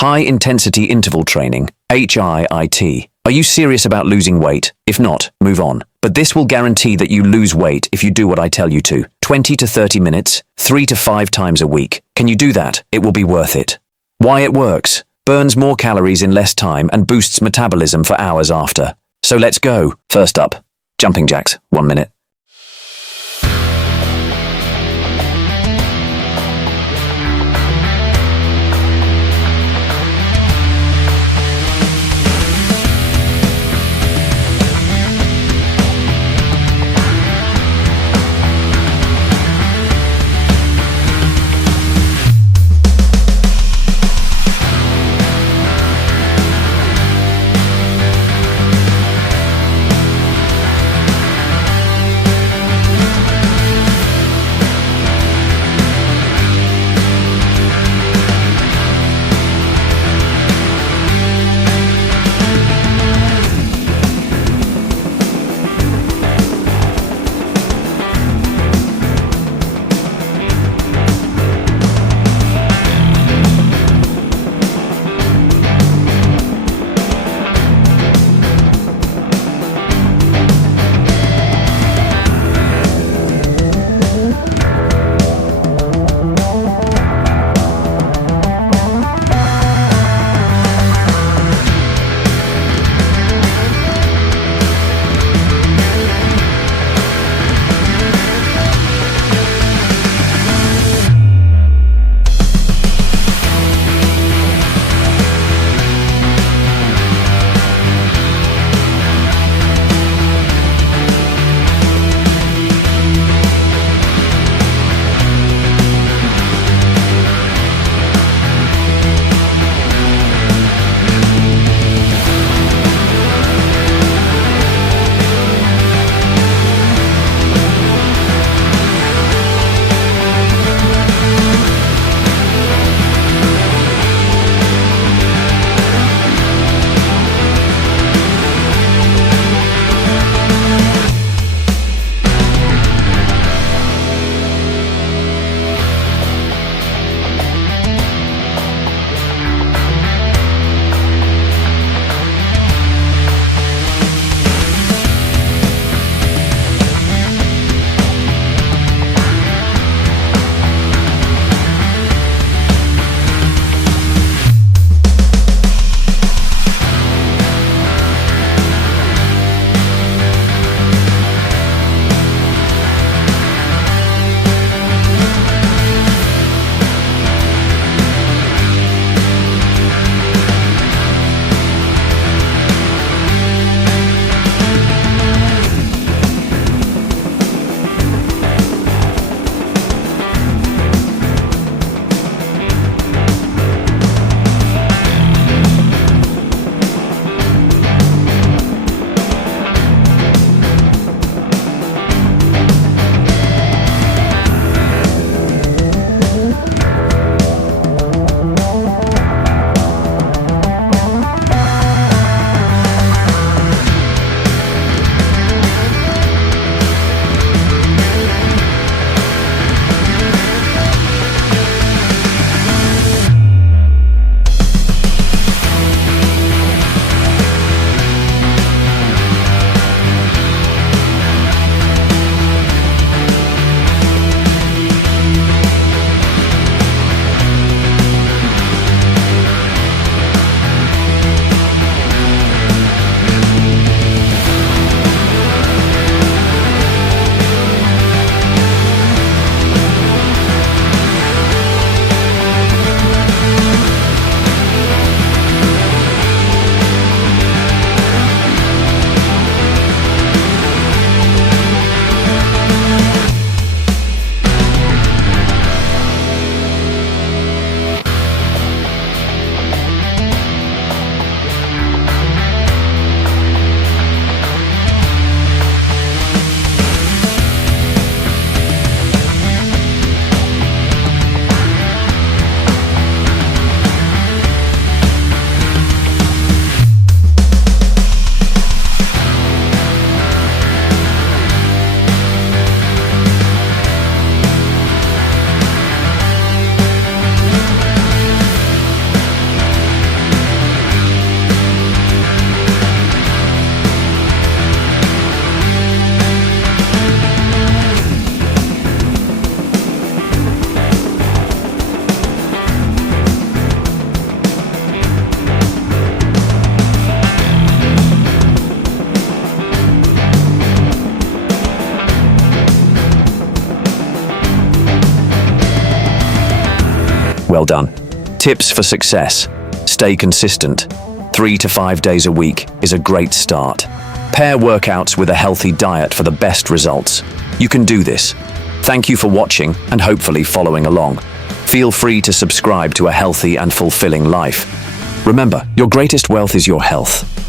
High-intensity interval training, HIIT. Are you serious about losing weight? If not, move on. But this will guarantee that you lose weight if you do what I tell you to. 20 to 30 minutes, 3 to 5 times a week. Can you do that? It will be worth it. Why it works. Burns more calories in less time and boosts metabolism for hours after. So let's go. First up, jumping jacks, 1 minute. Well done. Tips for success. Stay consistent. 3 to 5 days a week is a great start. Pair workouts with a healthy diet for the best results. You can do this. Thank you for watching and hopefully following along. Feel free to subscribe to a healthy and fulfilling life. Remember, your greatest wealth is your health.